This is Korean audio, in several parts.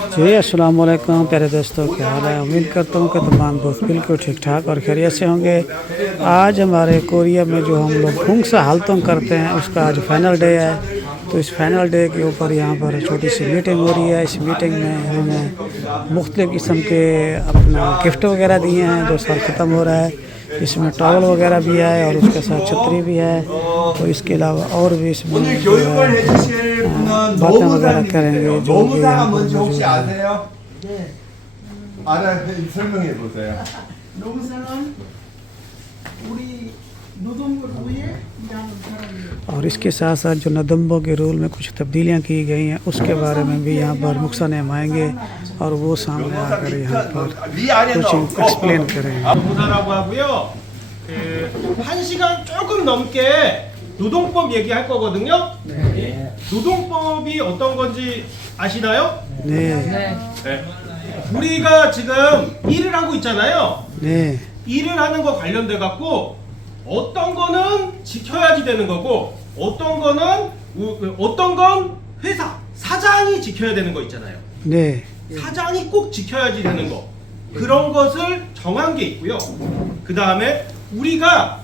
जी अस्सलाम वालेकुम प्यारे दोस्तों, क्या हाल है। उम्मीद करता हूँ कि तमाम दोस्त बिल्कुल ठीक ठाक और खैरियत से होंगे। आज हमारे कोरिया में जो हम लोग फुंगसा हालतों करते हैं उसका आज फाइनल डे है। तो इस फाइनल डे के ऊपर यहाँ पर छोटी सी मीटिंग हो रही है। इस मीटिंग में इन्होंने मुख्तलिफ़ किस्म के अपना गिफ्ट वगैरह दिए हैं। जो साल ख़त्म हो रहा है इसमें टॉवल वगैरह भी है और उसके साथ छतरी भी है। तो इसके अलावा और भी इसमें जो है बातें वगैरह करेंगे जो कि यहाँ पर मौजूद है। 설명해 보세요. 노무사는 우리 노동부의 일하는 사람이에요. और इसके साथ साथ जो नदम्बों के रूल में कुछ तब्दीलियाँ की गई हैं उसके बारे में भी यहाँ पर मुक्तानेम आएंगे और वो सामने आकर यहाँ पर कुछ एक्सप्लेन करेंगे। 노무사라고 하고요. 1시간 조금 넘게 노동법 얘기할 거거든요. 노동법이 어떤 건지 아시나요? 네, 네. 우리가 지금 일을 하고 있잖아요. 네, 일을 하는 거 관련돼 갖고 어떤 거는 지켜야지 되는 거고 어떤 건 회사 사장이 지켜야 되는 거 있잖아요. 네, 사장이 꼭 지켜야지 되는 거 그런 것을 정한 게 있고요. 그 다음에 우리가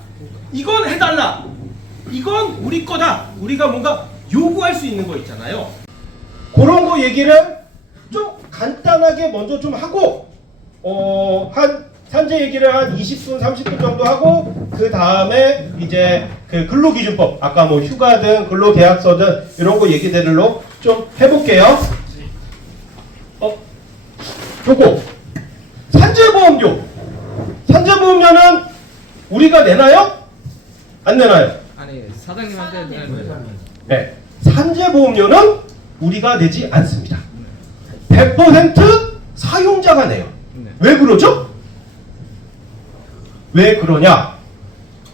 이건 해달라 이건 우리 거다 우리가 뭔가 요구할 수 있는 거 있잖아요. 그런 거 얘기를 좀 간단하게 먼저 좀 하고 한 산재 얘기를 한 20분 30분 정도 하고 그 다음에 이제 그 근로기준법 아까 뭐 휴가든 근로계약서든 이런 거 얘기들로 좀 해볼게요. 요거 산재보험료 산재보험료는 우리가 내나요? 안 내나요? 아니 사장님한테 내는 거예요. 네, 산재보험료는 우리가 내지 않습니다. 100% 사용자가 내요. 왜 그러죠? 왜 그러냐?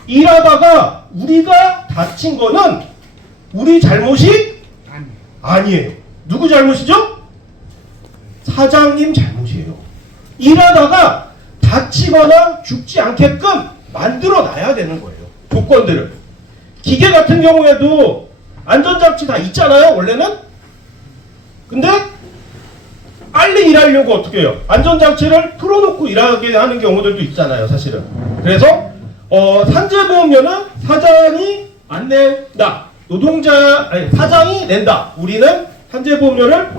일하다가 우리가 다친 거는 우리 잘못이 아니에요. 누구 잘못이죠? 사장님 잘못이에요. 일하다가 다치거나 죽지 않게끔 만들어 놔야 되는 거예요. 조건들을. 기계 같은 경우에도 안전장치 다 있잖아요. 원래는. 근데 빨리 일하려고 어떻게 해요? 안전장치를 풀어놓고 일하게 하는 경우들도 있잖아요. 사실은. 그래서 산재보험료는 사장이 안 낸다. 사장이 낸다. 우리는 산재보험료를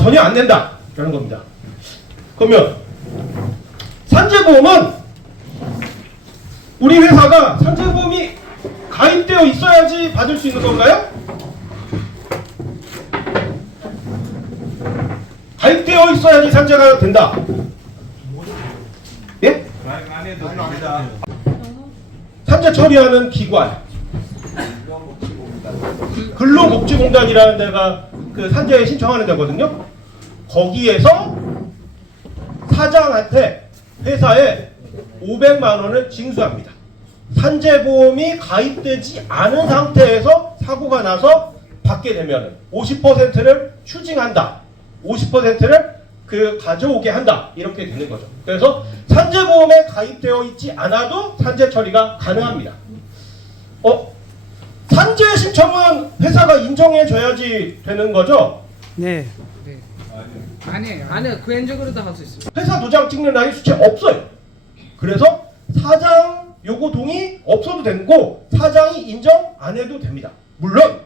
전혀 안 낸다. 라는 겁니다. 그러면 산재보험은 우리 회사가 산재보험이 가입되어 있어야지 받을 수 있는 건가요? 가입되어 있어야지 산재가 된다. 예? 안 해도 됩니다. 산재 처리하는 기관 근로복지공단이라는 데가 그 산재에 신청하는 데거든요. 거기에서 사장한테 회사에 500만 원을 징수합니다. 산재보험이 가입되지 않은 상태에서 사고가 나서 받게 되면 50%를 추징한다. 50%를 가져오게 한다. 이렇게 되는 거죠. 그래서 산재보험에 가입되어 있지 않아도 산재 처리가 가능합니다. 산재 신청은 회사가 인정해줘야지 되는 거죠? 네, 아니에요. 개인적으로도 할 수 있어요. 회사 도장 찍는 날이 수채 없어요. 그래서 사장 요구 동의 없어도 되고 사장이 인정 안 해도 됩니다. 물론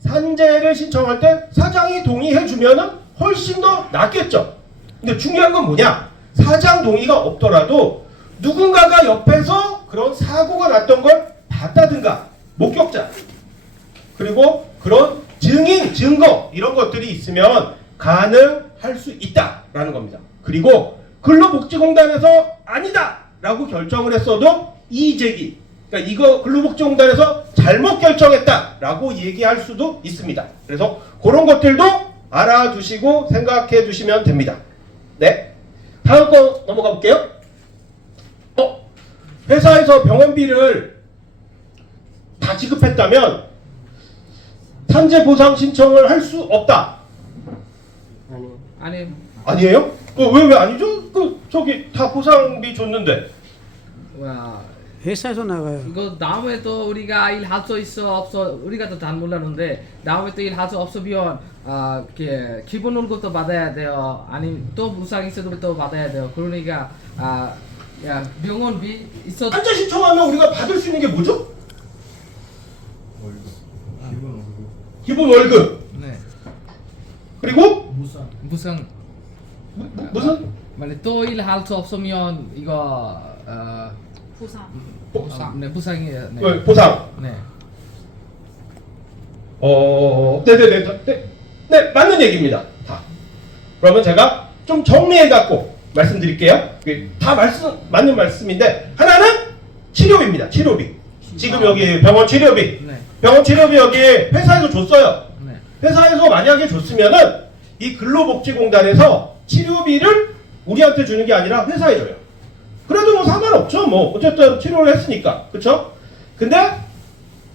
산재를 신청할 때 사장이 동의해주면은 훨씬 더 낫겠죠. 근데 중요한 건 뭐냐? 사장 동의가 없더라도 누군가가 옆에서 그런 사고가 났던 걸 봤다든가 목격자 그리고 그런 증인, 증거 이런 것들이 있으면 가능할 수 있다라는 겁니다. 그리고 근로복지공단에서 아니다 라고 결정을 했어도 이의제기 그러니까 이거 근로복지공단에서 잘못 결정했다 라고 얘기할 수도 있습니다. 그래서 그런 것들도 알아두시고 생각해 두시면 됩니다. 네, 다음 거 넘어가 볼게요. 회사에서 병원비를 다 지급했다면 산재보상 신청을 할 수 없다. 아니에요? 왜 아니죠? 저기 다 보상비 줬는데. 와 회사에서 나가요. 이거 다음에 또 우리가 일할 수 있어 없어 우리가 또 잘 몰랐는데 다음에 또 일 할 수 없으면 이렇게 기본 월급도 받아야 돼요. 아니면 또 무상 있어도 또 받아야 돼요. 그러니까 야 병원비 있어. 산재 신청하면 우리가 받을 수 있는 게 뭐죠? 기본 월급. 네. 그리고 무상 무슨 만약 또 일 할 수 없으면 이거 부상. 네 부상이에요. 네. 보상. 네. 네, 맞는 얘기입니다. 다. 그러면 제가 좀 정리해갖고 말씀드릴게요. 다 맞는 말씀인데, 하나는 치료비입니다. 치료비. 지금 여기 병원 치료비. 네. 병원 치료비 여기 회사에서 줬어요. 네. 회사에서 만약에 줬으면은 이 근로복지공단에서 치료비를 우리한테 주는 게 아니라 회사에 줘요. 그래도 뭐 상관없죠. 뭐 어쨌든 치료를 했으니까. 그쵸? 근데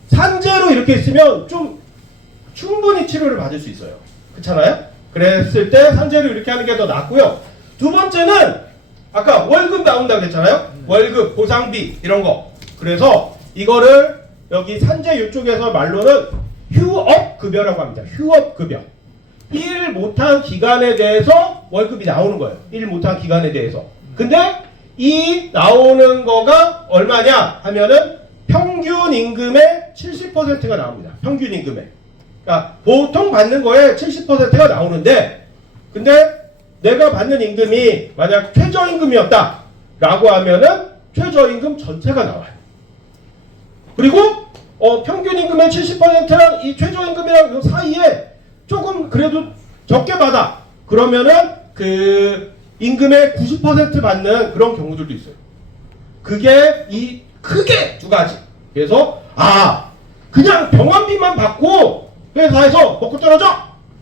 산재로 이렇게 있으면 좀 충분히 치료를 받을 수 있어요. 그렇잖아요? 그랬을 때 산재로 이렇게 하는 게 더 낫고요. 두 번째는 아까 월급 나온다고 했잖아요. 월급, 보상비 이런 거. 그래서 이거를 여기 산재 이쪽에서 말로는 휴업급여라고 합니다. 휴업급여. 일 못한 기간에 대해서 월급이 나오는 거예요. 일 못한 기간에 대해서. 근데 이 나오는 거가 얼마냐 하면은 평균 임금의 70%가 나옵니다. 평균 임금의. 그러니까 보통 받는 거에 70%가 나오는데, 근데 내가 받는 임금이 만약 최저임금이었다 라고 하면은 최저임금 전체가 나와요. 그리고 평균 임금의 70%랑 이 최저임금이랑 그 사이에 조금 그래도 적게 받아 그러면은 그 임금의 90% 받는 그런 경우들도 있어요. 그게 이 크게 두 가지. 그래서 그냥 병원비만 받고 회사에서 먹고 떨어져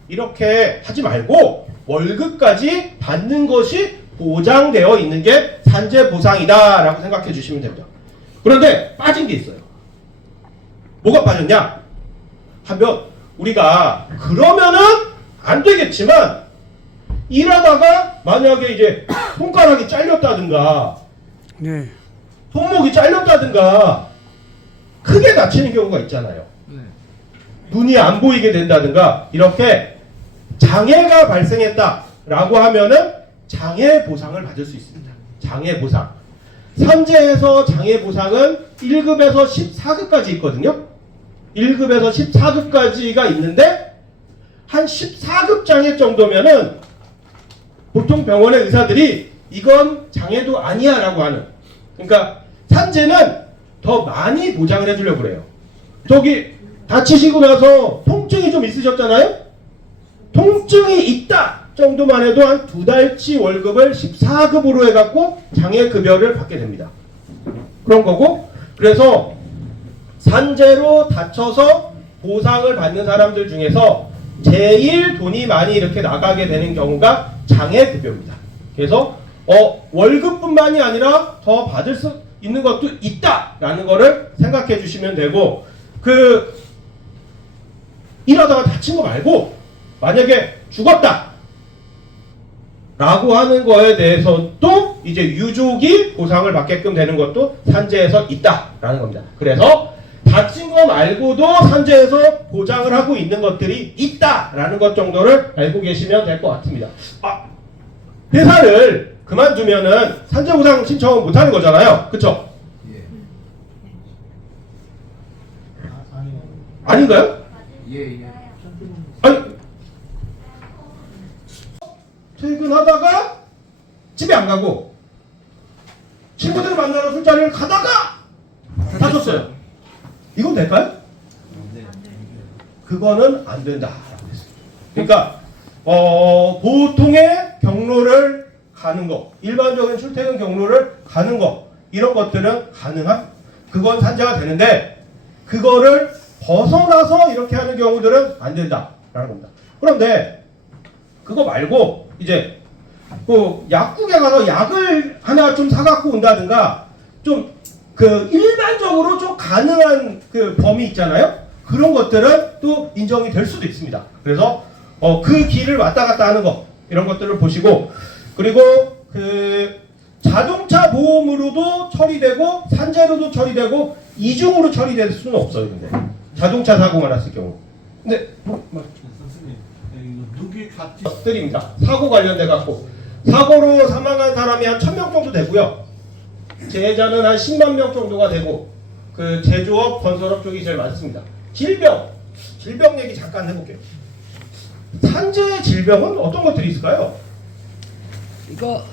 이렇게 하지 말고 월급까지 받는 것이 보장되어 있는 게 산재 보상이다 라고 생각해 주시면 됩니다. 그런데 빠진 게 있어요. 뭐가 빠졌냐 하면, 우리가 그러면은 안 되겠지만 일하다가 만약에 이제 손가락이 잘렸다든가 네. 손목이 잘렸다든가 크게 다치는 경우가 있잖아요. 네. 눈이 안 보이게 된다든가 이렇게 장애가 발생했다라고 하면은 장애 보상을 받을 수 있습니다. 장애 보상. 산재에서 장애 보상은 1급에서 14급까지 있거든요. 1급에서 14급까지가 있는데 한 14급 장애 정도면은 보통 병원의 의사들이 이건 장애도 아니야 라고 하는, 그러니까 산재는 더 많이 보장을 해주려고 그래요. 저기 다치시고 나서 통증이 좀 있으셨잖아요. 통증이 있다 정도만 해도 한 2달치 월급을 14급으로 해갖고 장애급여를 받게 됩니다. 그런 거고, 그래서 산재로 다쳐서 보상을 받는 사람들 중에서 제일 돈이 많이 이렇게 나가게 되는 경우가 장애급여입니다. 그래서 월급뿐만이 아니라 더 받을 수 있는 것도 있다라는 거를 생각해 주시면 되고, 일하다가 다친 거 말고 만약에 죽었다 라고 하는 거에 대해서도 이제 유족이 보상을 받게끔 되는 것도 산재에서 있다라는 겁니다. 그래서 다친 거 말고도 산재에서 보장을 하고 있는 것들이 있다라는 것 정도를 알고 계시면 될 것 같습니다. 회사를 그만두면은 산재보상 신청은 못하는 거잖아요. 그쵸? 아닌가요? 예. 아니, 퇴근하다가 집에 안 가고 친구들을 만나러 술자리를 가다가 다쳤어요. 이건 될까요? 그거는 안 된다라고 했어요. 그러니까 보통의 경로를 가는 거, 일반적인 출퇴근 경로를 가는 거, 이런 것들은 가능한, 그건 산재가 되는데 그거를 벗어나서 이렇게 하는 경우들은 안 된다라는 겁니다. 그런데 그거 말고 이제 약국에 가서 약을 하나 좀 사갖고 온다든가, 좀 일반적으로 좀 가능한 범위 있잖아요. 그런 것들은 또 인정이 될 수도 있습니다. 그래서 그 길을 왔다 갔다 하는 거, 이런 것들을 보시고, 그리고 자동차 보험으로도 처리되고 산재로도 처리되고 이중으로 처리될 수는 없어요. 근데 자동차 사고가 났을 경우. 네. 선생님, 이거 누기 같이 것들입니다. 사고 관련돼 갖고 사고로 사망한 사람이 한 1000명 정도 되고요. 재해자는 한 10만 명 정도가 되고 그 제조업, 건설업 쪽이 제일 많습니다. 질병 얘기 잠깐 해볼게요. 산재 질병은 어떤 것들이 있을까요? 이거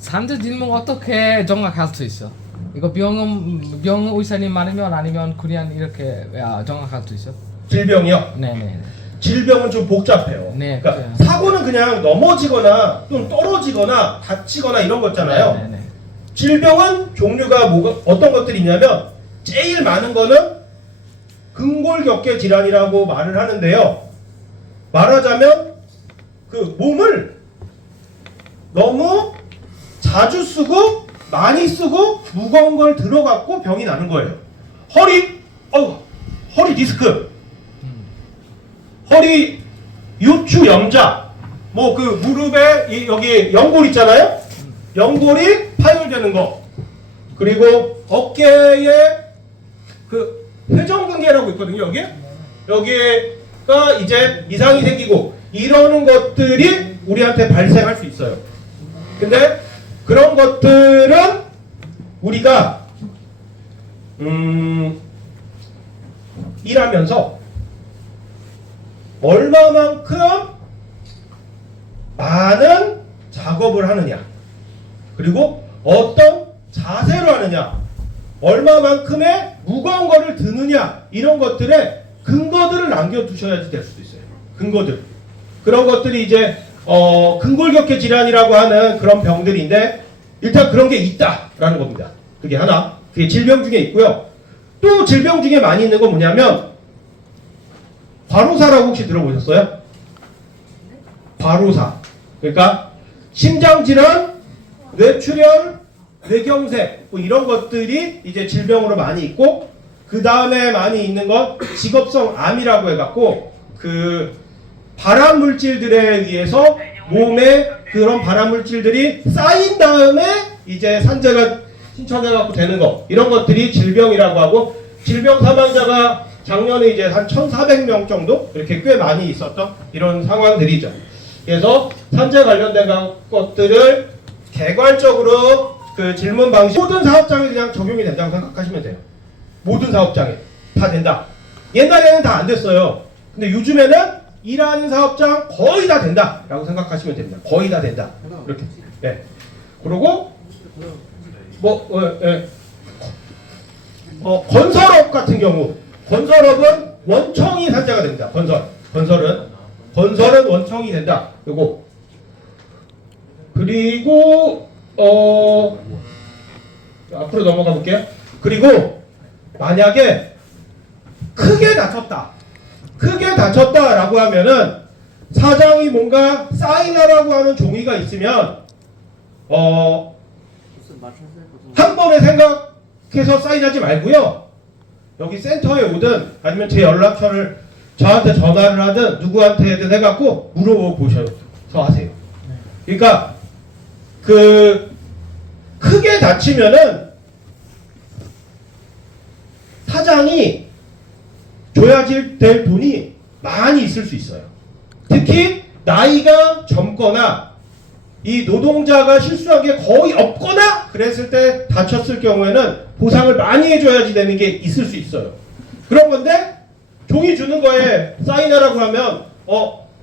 산재 질문 어떻게 정확할 수 있어? 이거 병 의사님 많으면 아니면 그냥 이렇게 정확할 수 있어? 질병이요? 네네. 질병은 좀 복잡해요. 네, 그러니까 그래요. 사고는 그냥 넘어지거나 좀 떨어지거나 다치거나 이런 거잖아요. 네네. 질병은 종류가 어떤 것들이 있냐면 제일 많은 거는 근골격계 질환이라고 말을 하는데요. 말하자면 그 몸을 너무 자주 쓰고 많이 쓰고 무거운 걸 들어갖고 병이 나는 거예요. 허리 디스크, 허리 요추 염자, 뭐 그 무릎에 여기 연골 있잖아요. 연골이 파열되는 거, 그리고 어깨에 그 회전근개라고 있거든요. 여기가 이제 이상이 생기고 이러는 것들이 우리한테 발생할 수 있어요. 근데 그런 것들은 우리가 일하면서 얼마만큼 많은 작업을 하느냐, 그리고 어떤 자세로 하느냐, 얼마만큼의 무거운 거를 드느냐, 이런 것들에 근거들을 남겨두셔야지 될 수도 있어요. 근거들. 그런 것들이 이제 근골격계 질환이라고 하는 그런 병들인데 일단 그런 게 있다라는 겁니다. 그게 하나. 그게 질병 중에 있고요. 또 질병 중에 많이 있는 건 뭐냐면 과로사라고 혹시 들어보셨어요? 과로사. 그러니까 심장질환, 뇌출혈, 뇌경색 뭐 이런 것들이 이제 질병으로 많이 있고, 그 다음에 많이 있는 건 직업성 암이라고 해갖고 그 발암 물질들에 의해서 몸에 그런 발암 물질들이 쌓인 다음에 이제 산재가 신청해갖고 되는 거, 이런 것들이 질병이라고 하고, 질병 사망자가 작년에 이제 한 1,400명 정도 이렇게 꽤 많이 있었던 이런 상황들이죠. 그래서 산재 관련된 것들을 개괄적으로 그 질문 방식 모든 사업장에 그냥 적용이 된다고 생각하시면 돼요. 모든 사업장에 다 된다. 옛날에는 다 안 됐어요. 근데 요즘에는 일하는 사업장 거의 다 된다 라고 생각하시면 됩니다. 거의 다 된다. 이렇게. 예. 그리고 건설업 같은 경우, 건설업은 원청이 산재가 됩니다. 건설은 원청이 된다. 그리고 앞으로 넘어가 볼게요. 그리고 만약에 크게 다쳤다라고 하면은 사장이 뭔가 사인하라고 하는 종이가 있으면 한 번에 생각해서 사인하지 말고요. 여기 센터에 오든 아니면 제 연락처를 저한테 전화를 하든 누구한테든 해갖고 물어보셔서 하세요. 그러니까 그 크게 다치면은 사장이 줘야 될 돈이 많이 있을 수 있어요. 특히 나이가 젊거나 이 노동자가 실수한 게 거의 없거나 그랬을 때 다쳤을 경우에는 보상을 많이 해줘야지 되는 게 있을 수 있어요. 그런 건데 종이 주는 거에 사인하라고 하면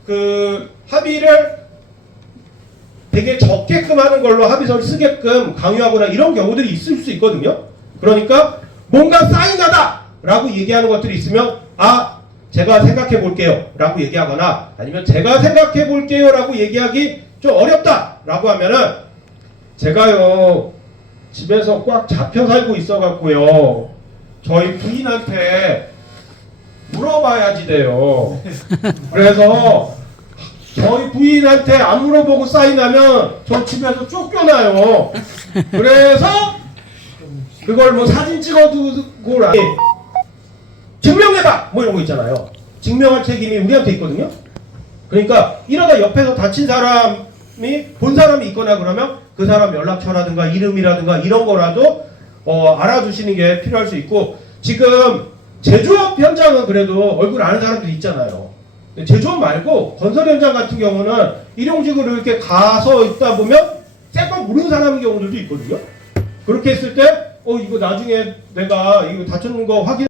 그 합의를 되게 적게끔 하는 걸로 합의서를 쓰게끔 강요하거나 이런 경우들이 있을 수 있거든요. 그러니까 뭔가 사인하다 라고 얘기하는 것들이 있으면 제가 생각해 볼게요 라고 얘기하거나, 아니면 제가 생각해 볼게요 라고 얘기하기 좀 어렵다 라고 하면은 제가요 집에서 꽉 잡혀 살고 있어 갖고요 저희 부인한테 물어봐야지 돼요. 그래서 저희 부인한테 안 물어보고 사인하면 저 집에서 쫓겨나요. 그래서 그걸 뭐 사진 찍어두고 증명해봐 뭐 이런 거 있잖아요. 증명할 책임이 우리한테 있거든요. 그러니까 이러다 옆에서 다친 사람이 본 사람이 있거나 그러면 그 사람 연락처라든가 이름이라든가 이런 거라도 알아두시는 게 필요할 수 있고, 지금 제조업 현장은 그래도 얼굴 아는 사람들이 있잖아요. 제조업 말고 건설 현장 같은 경우는 일용직으로 이렇게 가서 있다 보면 쎄거 모르는 사람인 경우들도 있거든요. 그렇게 했을 때 이거 나중에 내가 이거 다쳤는 거 확인